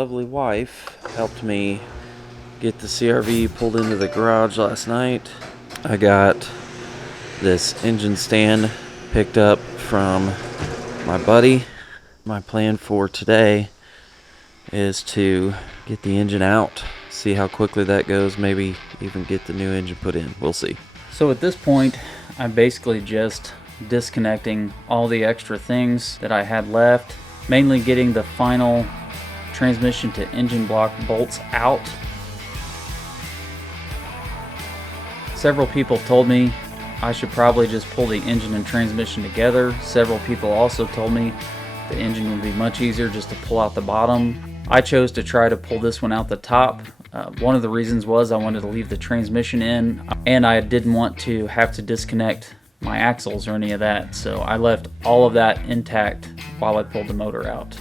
lovely wife helped me get the CRV pulled into the garage last night. I got this engine stand picked up from my buddy. My plan for today is to get the engine out, see how quickly that goes, maybe even get the new engine put in. We'll see. So at this point, I'm basically just disconnecting all the extra things that I had left, mainly getting the final transmission to engine block bolts out. Several people told me I should probably just pull the engine and transmission together. Several people also told me the engine would be much easier just to pull out the bottom. I chose to try to pull this one out the top. One of the reasons was I wanted to leave the transmission in, and I didn't want to have to disconnect my axles or any of that, so I left all of that intact while I pulled the motor out.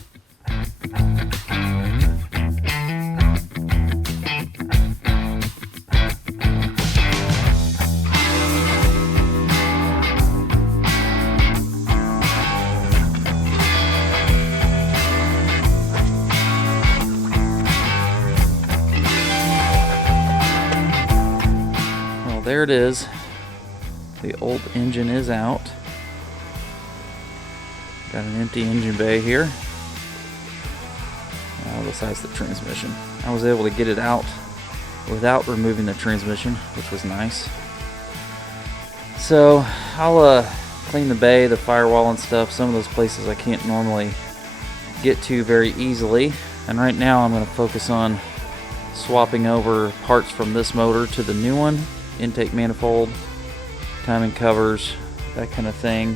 Well, there it is. The old engine is out. Got an empty engine bay here. Besides the transmission. I was able to get it out without removing the transmission, which was nice. So I'll clean the bay, the firewall and stuff, some of those places I can't normally get to very easily. And right now I'm going to focus on swapping over parts from this motor to the new one, intake manifold, timing covers, that kind of thing.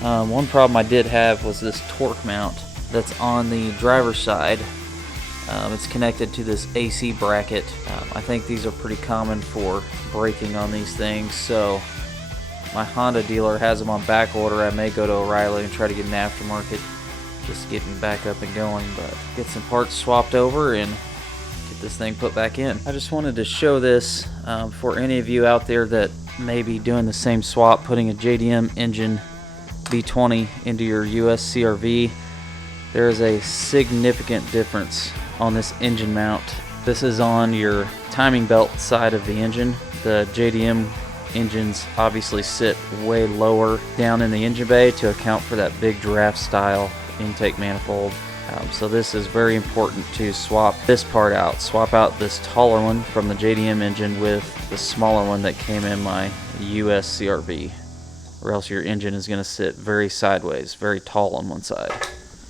One problem I did have was this torque mount that's on the driver's side. It's connected to this AC bracket. I think these are pretty common for braking on these things, so my Honda dealer has them on back order. I may go to O'Reilly and try to get an aftermarket, just getting back up and going, but get some parts swapped over and get this thing put back in. I just wanted to show this for any of you out there that may be doing the same swap, putting a JDM engine B20 into your US CRV. There is a significant difference on this engine mount. This is on your timing belt side of the engine. The JDM engines obviously sit way lower down in the engine bay to account for that big giraffe style intake manifold. So this is very important to swap this part out. Swap out this taller one from the JDM engine with the smaller one that came in my US CRV, or else your engine is going to sit very sideways, very tall on one side.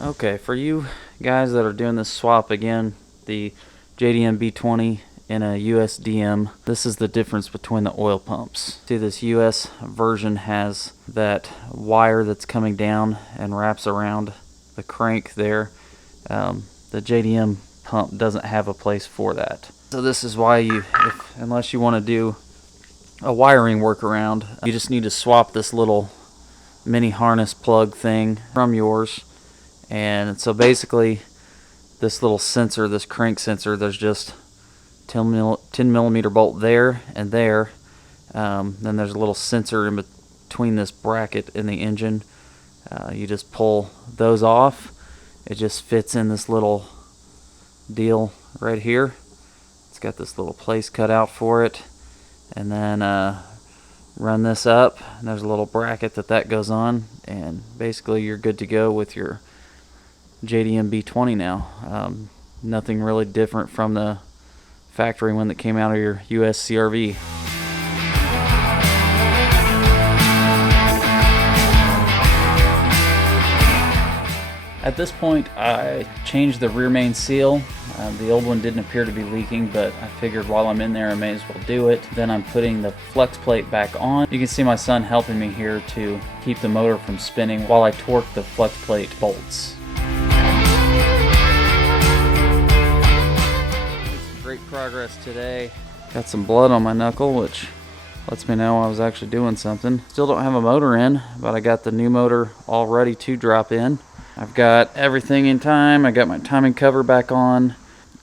Okay, for you guys that are doing this swap again, the JDM B20 and a US DM, this is the difference between the oil pumps. See, this US version has that wire that's coming down and wraps around the crank there. The JDM pump doesn't have a place for that. So this is why unless you want to do a wiring workaround, you just need to swap this little mini harness plug thing from yours. And so basically this little sensor, this crank sensor, there's just 10 millimeter bolt there and there. Then there's a little sensor in between this bracket and the engine. You just pull those off. It just fits in this little deal right here. It's got this little place cut out for it. And then run this up, and there's a little bracket that goes on, and basically you're good to go with your JDM B20 now. Nothing really different from the factory one that came out of your US CRV. At this point, I changed the rear main seal. The old one didn't appear to be leaking, but I figured while I'm in there, I may as well do it. Then I'm putting the flex plate back on. You can see my son helping me here to keep the motor from spinning while I torque the flex plate bolts. Made some great progress today. Got some blood on my knuckle, which lets me know I was actually doing something. Still don't have a motor in, but I got the new motor all ready to drop in. I've got everything in time. I got my timing cover back on.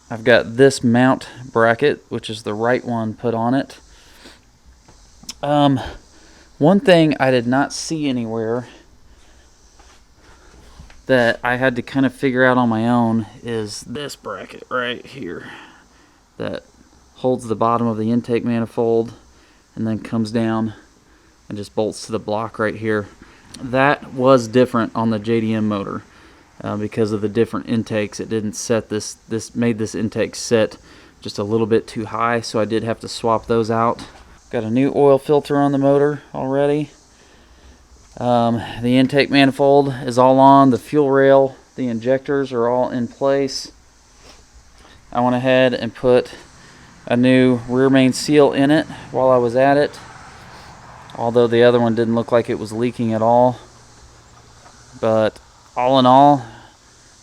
I've got this mount bracket, which is the right one, put on it. One thing I did not see anywhere that I had to kind of figure out on my own is this bracket right here that holds the bottom of the intake manifold and then comes down and just bolts to the block right here. That was different on the JDM motor because of the different intakes. It didn't set this made this intake set just a little bit too high, so I did have to swap those out. Got a new oil filter on the motor already. The intake manifold is all on, the fuel rail, the injectors are all in place. I went ahead and put a new rear main seal in it while I was at it, although the other one didn't look like it was leaking at all. But all in all,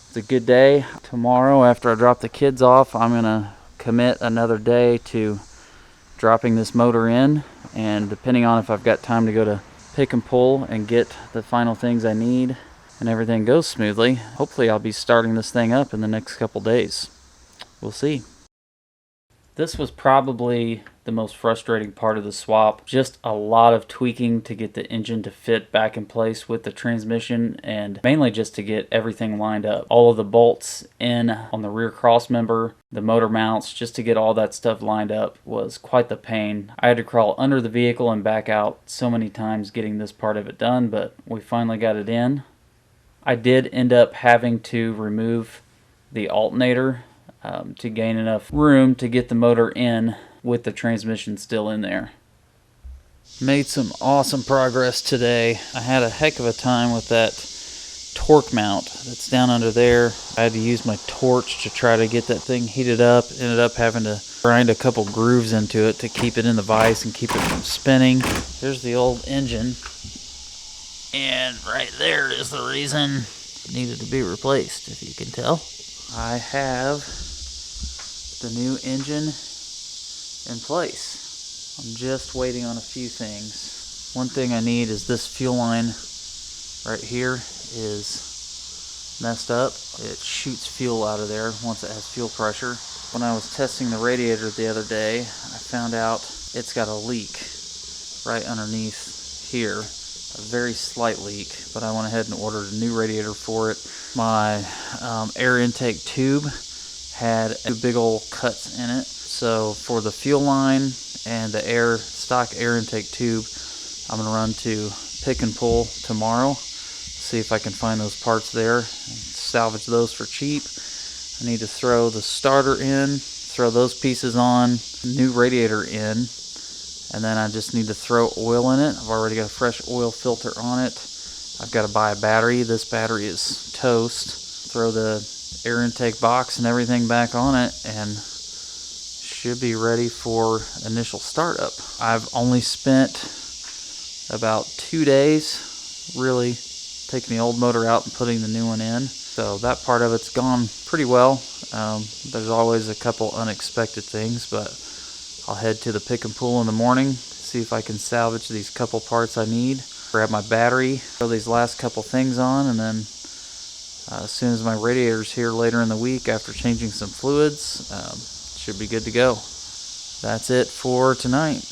it's a good day. Tomorrow, after I drop the kids off, I'm gonna commit another day to dropping this motor in, and depending on if I've got time to go to pick and pull and get the final things I need and everything goes smoothly, hopefully I'll be starting this thing up in the next couple days. We'll see. This was probably the most frustrating part of the swap. Just a lot of tweaking to get the engine to fit back in place with the transmission, and mainly just to get everything lined up. All of the bolts in on the rear cross member, the motor mounts, just to get all that stuff lined up was quite the pain. I had to crawl under the vehicle and back out so many times getting this part of it done, but we finally got it in. I did end up having to remove the alternator to gain enough room to get the motor in with the transmission still in there. Made some awesome progress today. I had a heck of a time with that torque mount that's down under there. I had to use my torch to try to get that thing heated up. Ended up having to grind a couple grooves into it to keep it in the vise and keep it from spinning. Here's the old engine, and right there is the reason it needed to be replaced, if you can tell. I have the new engine in place. I'm just waiting on a few things. One thing I need is this fuel line right here is messed up. It shoots fuel out of there once it has fuel pressure. When I was testing the radiator the other day, I found out it's got a leak right underneath here. A very slight leak, but I went ahead and ordered a new radiator for it. My air intake tube had two big old cuts in it, so for the fuel line and the stock air intake tube, I'm going to run to pick and pull tomorrow, see if I can find those parts there and salvage those for cheap. I need to throw the starter in, throw those pieces on, new radiator in, and then I just need to throw oil in it. I've already got a fresh oil filter on it. I've got to buy a battery. This battery is toast. Throw the air intake box and everything back on it, and should be ready for initial startup. I've only spent about 2 days really taking the old motor out and putting the new one in, so that part of it's gone pretty well. There's always a couple unexpected things, but I'll head to the pick and pull in the morning, see if I can salvage these couple parts I need, grab my battery, throw these last couple things on, and then as soon as my radiator's here later in the week after changing some fluids, should be good to go. That's it for tonight.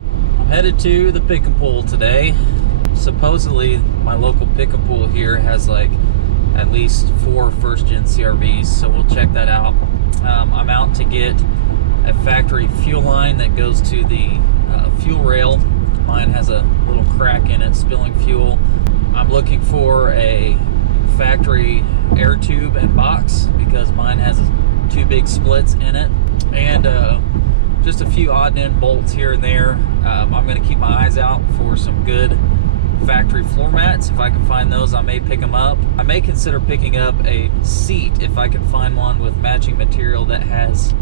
I'm headed to the pick and pull today. Supposedly my local pick and pull here has like at least 4 first-gen CRVs, so we'll check that out. I'm out to get a factory fuel line that goes to the fuel rail. Mine has a little crack in it, spilling fuel. I'm looking for a factory air tube and box because mine has 2 big splits in it, and just a few odd end bolts here and there. I'm going to keep my eyes out for some good factory floor mats. If I can find those, I may pick them up. I may consider picking up a seat if I can find one with matching material that has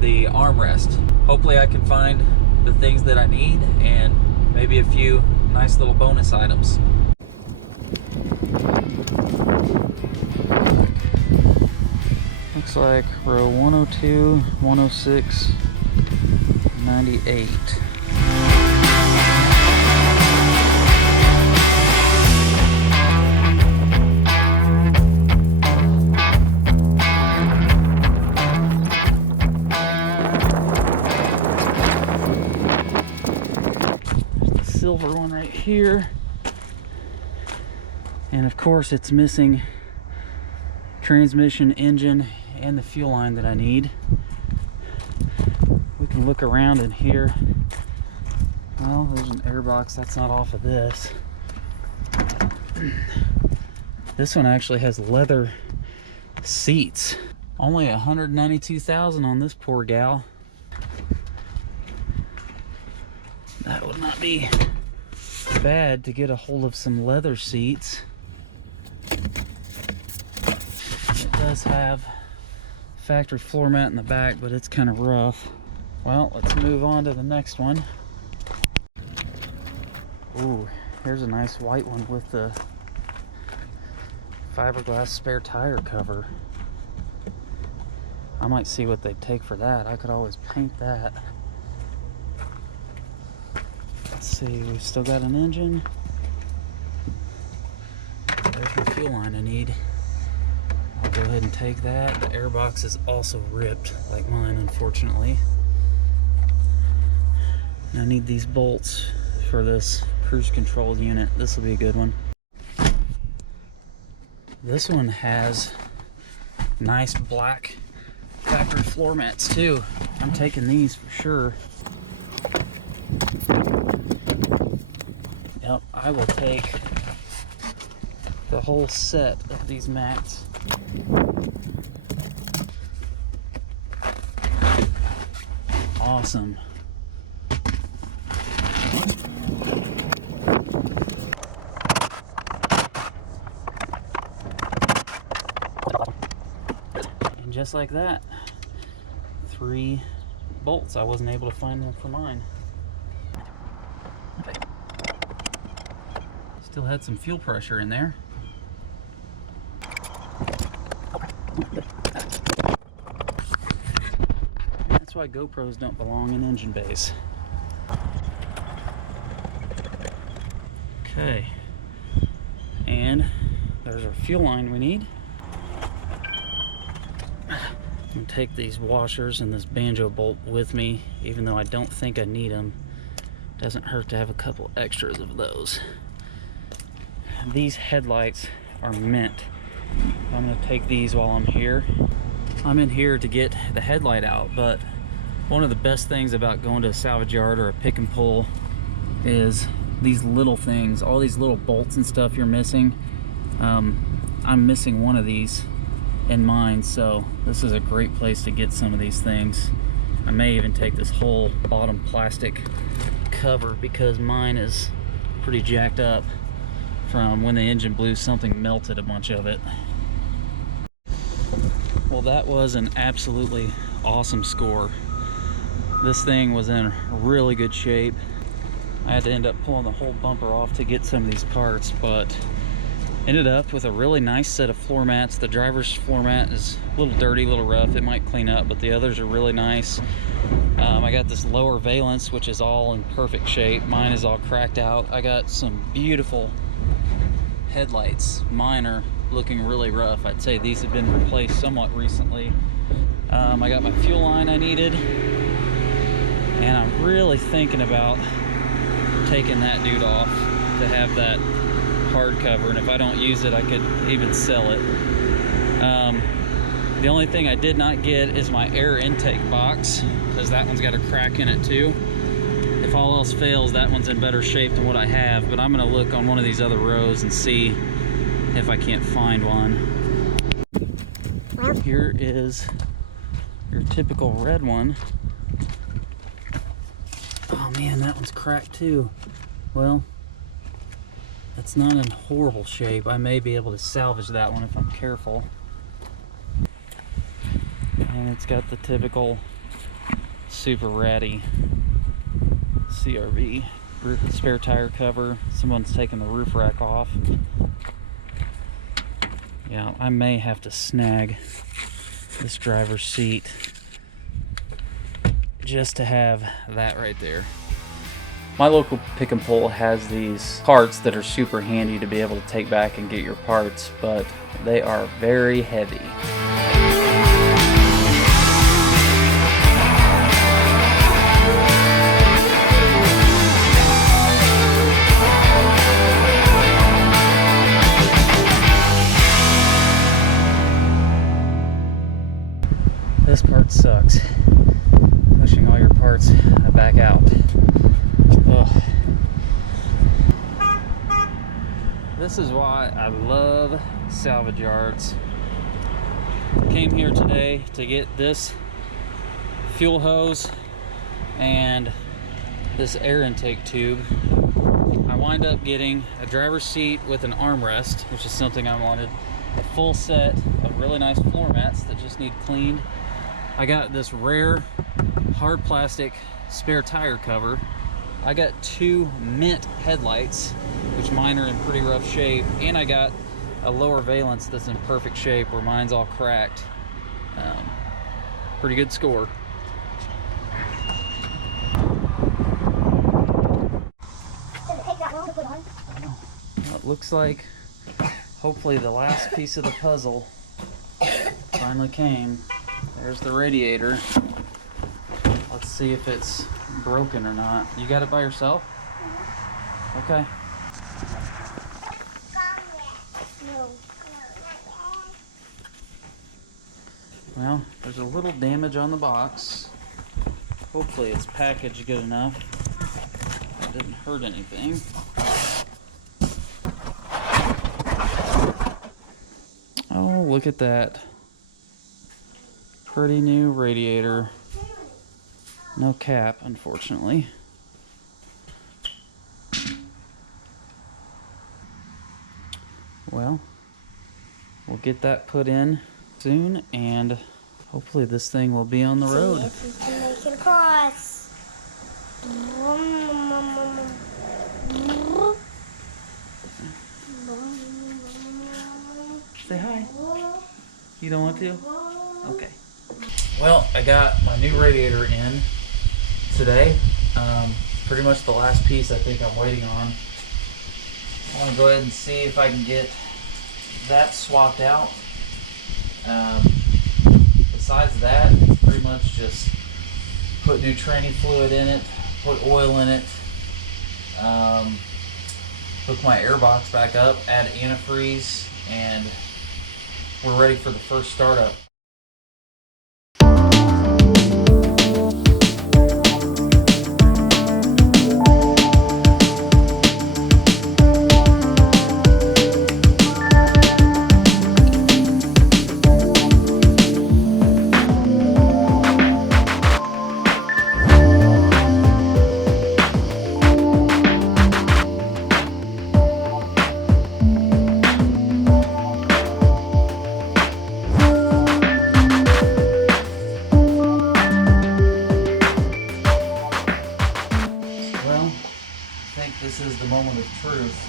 the armrest. Hopefully I can find the things that I need and maybe a few nice little bonus items. Looks like row 102, 106, 98. Silver one right here. And of course it's missing transmission, engine, and the fuel line that I need. We can look around in here. Well, there's an airbox, that's not off of this. This one actually has leather seats. Only 192,000 on this poor gal. That would not be bad to get a hold of some leather seats. It does have factory floor mat in the back, but it's kind of rough. Well, let's move on to the next one. Ooh, here's a nice white one with the fiberglass spare tire cover. I might see what they'd take for that. I could always paint that. Let's see, we've still got an engine. There's my fuel line I need. I'll go ahead and take that. The airbox is also ripped, like mine, unfortunately. And I need these bolts for this cruise control unit. This will be a good one. This one has nice black factory floor mats too. I'm taking these for sure. Yep, I will take the whole set of these mats. Awesome. And just like that, 3 bolts. I wasn't able to find one for mine. Still had some fuel pressure in there. That's why GoPros don't belong in engine bays. Okay, and there's our fuel line we need. I'm gonna take these washers and this banjo bolt with me, even though I don't think I need them. Doesn't hurt to have a couple extras of those. These headlights are mint. I'm gonna take these while I'm here. I'm in here to get the headlight out, but one of the best things about going to a salvage yard or a pick and pull is these little things, all these little bolts and stuff you're missing. I'm missing one of these in mine, so this is a great place to get some of these things. I may even take this whole bottom plastic cover because mine is pretty jacked up from when the engine blew. Something melted a bunch of it. Well, that was an absolutely awesome score. This thing was in really good shape. I had to end up pulling the whole bumper off to get some of these parts, but ended up with a really nice set of floor mats. The driver's floor mat is a little dirty, a little rough. It might clean up, but the others are really nice. I got this lower valence, which is all in perfect shape. Mine is all cracked out. I got some beautiful headlights. Mine are looking really rough. I'd say these have been replaced somewhat recently. I got my fuel line I needed, and I'm really thinking about taking that dude off to have that hard cover, and if I don't use it I could even sell it. The only thing I did not get is my air intake box, because that one's got a crack in it too. If all else fails, that one's in better shape than what I have, but I'm gonna look on one of these other rows and see if I can't find one. Here is your typical red one. Oh man, that one's cracked too. Well, it's not in horrible shape. I may be able to salvage that one if I'm careful. And it's got the typical super ratty CRV spare tire cover. Someone's taken the roof rack off. Yeah, I may have to snag this driver's seat just to have that right there. My local pick and pull has these carts that are super handy to be able to take back and get your parts, but they are very heavy. pushing all your parts back out. Ugh. This is why I love salvage yards. Came here today to get this fuel hose and this air intake tube. I wind up getting a driver's seat with an armrest, which is something I wanted, a full set of really nice floor mats that just need cleaned. I got this rare hard plastic spare tire cover. I got 2 mint headlights, which mine are in pretty rough shape, and I got a lower valence that's in perfect shape where mine's all cracked. Pretty good score. Well, it looks like hopefully the last piece of the puzzle finally came. There's the radiator. Let's see if it's broken or not. You got it by yourself? Okay. Well, there's a little damage on the box. Hopefully it's packaged good enough. It didn't hurt anything. Oh, look at that. Pretty new radiator. No cap, unfortunately. Well, we'll get that put in soon, and hopefully this thing will be on the road. See if we can make it across. Say hi. You don't want to? Okay. Well, I got my new radiator in today. Pretty much the last piece I think I'm waiting on. I want to go ahead and see if I can get that swapped out. Besides that, it's pretty much just put new training fluid in it, put oil in it, hook my air box back up, add antifreeze, and we're ready for the first startup. This is the moment of truth.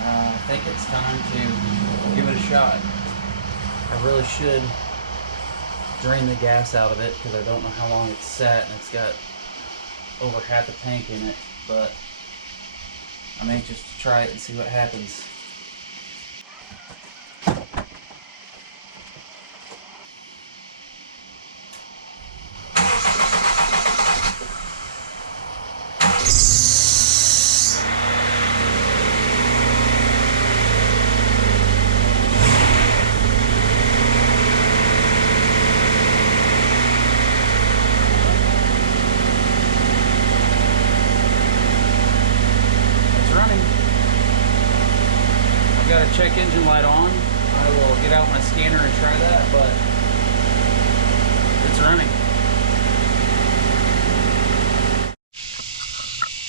I think it's time to give it a shot. I really should drain the gas out of it because I don't know how long it's sat, and it's got over half a tank in it, but I'm anxious to try it and see what happens. Got a check engine light on. I will get out my scanner and try that, but it's running.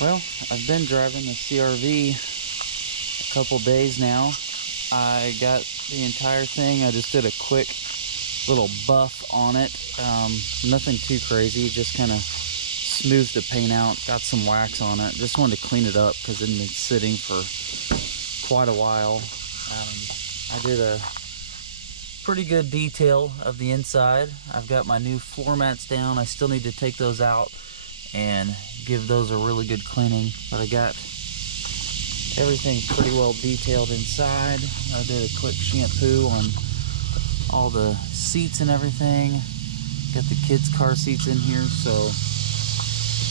Well, I've been driving the CRV a couple days now. I got the entire thing. I just did a quick little buff on it. Nothing too crazy, just kind of smoothed the paint out, got some wax on it. Just wanted to clean it up because it had been sitting for quite a while. I did a pretty good detail of the inside. I've got my new floor mats down. I still need to take those out and give those a really good cleaning, but I got everything pretty well detailed inside. I did a quick shampoo on all the seats and everything. Got the kids' car seats in here, so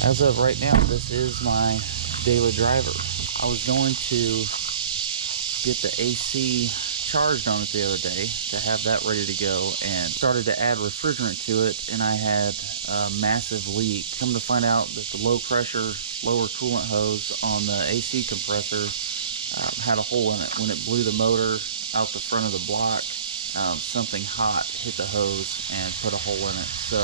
as of right now, this is my daily driver. I was going to get the AC charged on it the other day to have that ready to go and started to add refrigerant to it, and I had a massive leak. Come to find out that the low pressure, lower coolant hose on the AC compressor had a hole in it. When it blew the motor out the front of the block, something hot hit the hose and put a hole in it. So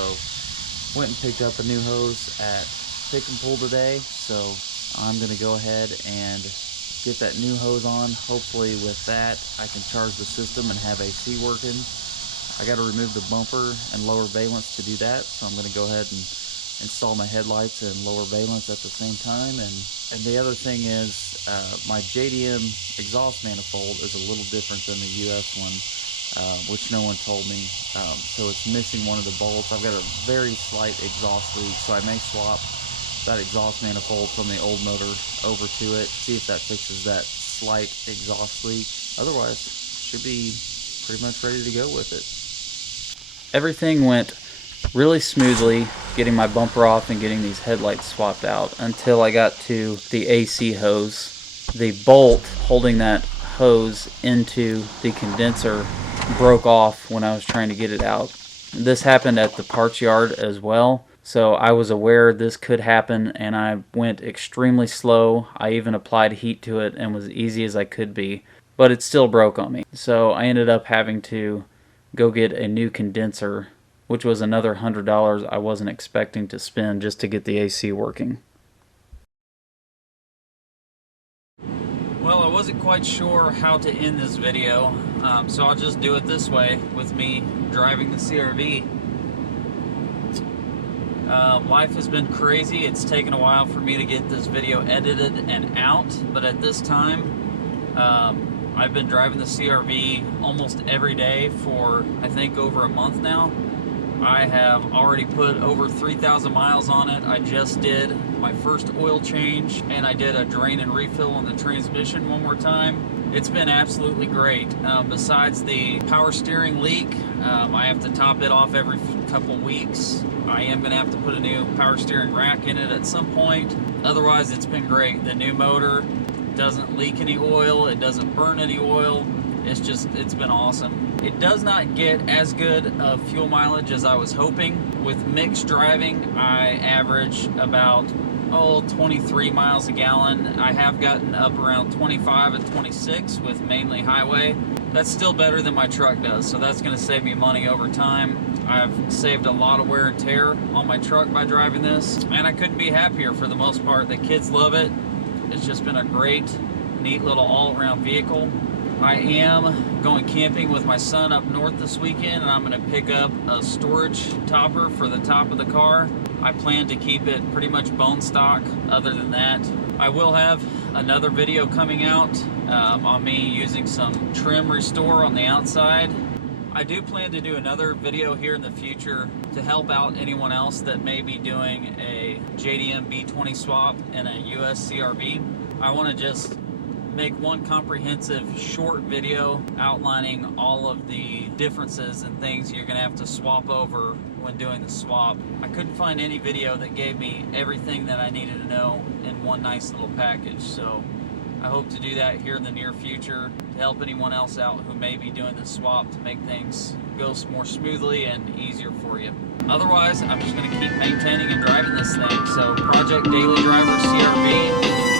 went and picked up a new hose at Pick and Pull today. So I'm going to go ahead and get that new hose on. Hopefully with that I can charge the system and have AC working. I got to remove the bumper and lower valence to do that, so I'm going to go ahead and install my headlights and lower valence at the same time. And the other thing is my JDM exhaust manifold is a little different than the US one, which no one told me. So it's missing one of the bolts. I've got a very slight exhaust leak, so I may swap that exhaust manifold from the old motor over to it, see if that fixes that slight exhaust leak. Otherwise, should be pretty much ready to go with it. Everything went really smoothly, getting my bumper off and getting these headlights swapped out, until I got to the AC hose. The bolt holding that hose into the condenser broke off when I was trying to get it out. This happened at the parts yard as well. So I was aware this could happen, and I went extremely slow. I even applied heat to it and was easy as I could be, but it still broke on me. So I ended up having to go get a new condenser, which was another $100 I wasn't expecting to spend just to get the AC working. Well, I wasn't quite sure how to end this video, so I'll just do it this way with me driving the CRV. Life has been crazy. It's taken a while for me to get this video edited and out, but at this time, I've been driving the CRV almost every day for, I think, over a month now. I have already put over 3,000 miles on it. I just did my first oil change, and I did a drain and refill on the transmission one more time. It's been absolutely great. Besides the power steering leak, I have to top it off every couple weeks. I am going to have to put a new power steering rack in it at some point. Otherwise, it's been great. The new motor doesn't leak any oil. It doesn't burn any oil. It's been awesome. It does not get as good of fuel mileage as I was hoping. With mixed driving, I average about 23 miles a gallon. I have gotten up around 25 and 26 with mainly highway. That's still better than my truck does, so that's going to save me money over time. I've saved a lot of wear and tear on my truck by driving this, and I couldn't be happier for the most part. The kids love it. It's just been a great, neat little all-around vehicle. I am going camping with my son up north this weekend, and I'm going to pick up a storage topper for the top of the car. I plan to keep it pretty much bone stock. Other than that, I will have another video coming out on me using some trim restore on the outside. I do plan to do another video here in the future to help out anyone else that may be doing a JDM B20 swap and a US CRV. I want to just make one comprehensive short video outlining all of the differences and things you're going to have to swap over when doing the swap. I couldn't find any video that gave me everything that I needed to know in one nice little package, so I hope to do that here in the near future to help anyone else out who may be doing the swap to make things go more smoothly and easier for you. Otherwise, I'm just going to keep maintaining and driving this thing. So Project Daily Driver CRV.